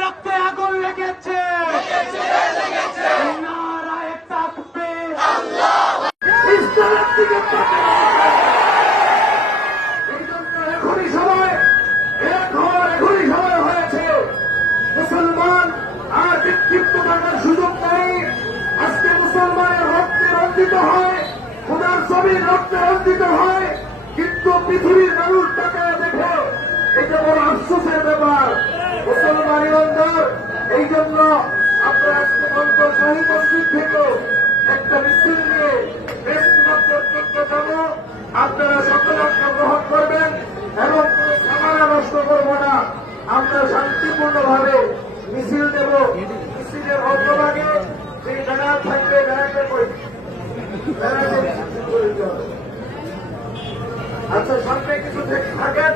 রক্তে আগুন লেগেছে, নারায়ে তাকবীর, ইসলামের দিকে এখনই সময় হয়েছে। মুসলমান আর বিক্ষিপ্ত থাকার সুযোগ নেই। আজকে মুসলমানের রক্তে রঞ্জিত হয়, খোদার ছবির রক্তে রঞ্জিত হয়, কিন্তু পৃথিবীর মানুষ তাকে দেখে এটা বড় আফসোসের ব্যাপার। মুসলমান ইমানদার, এই জন্য আমরা আজকে শাহী মসজিদ থেকে একটা মিছিল নিয়ে পর্যন্ত যাব। আপনারা সকলে অংশগ্রহণ করবেন এবং কোনো সামানা নষ্ট করব না। আমরা শান্তিপূর্ণভাবে মিছিল দেব। মিছিলের অগ্রভাগে সেই ব্যানার থাকবে, আচ্ছা সামনে কিছু থাকেন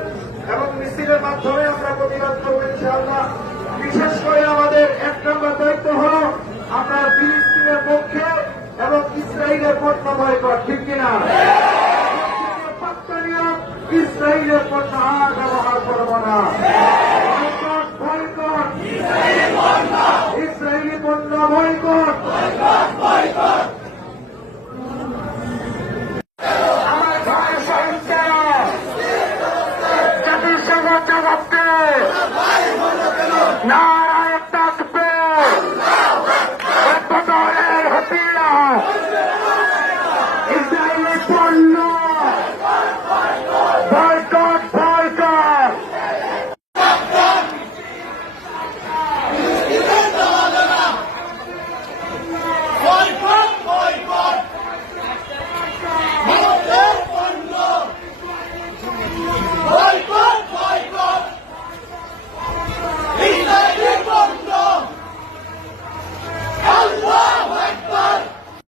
এবং মিছিলের মাধ্যমে আমরা প্রতিবাদ করবো ইনশাআল্লাহ। বিশেষ করে আমাদের 1 নম্বর দায়িত্ব হল আমরা ফিলিস্তিনের পক্ষে এবং ইসরায়েলের পণ্য বয়কট, ঠিক কিনা?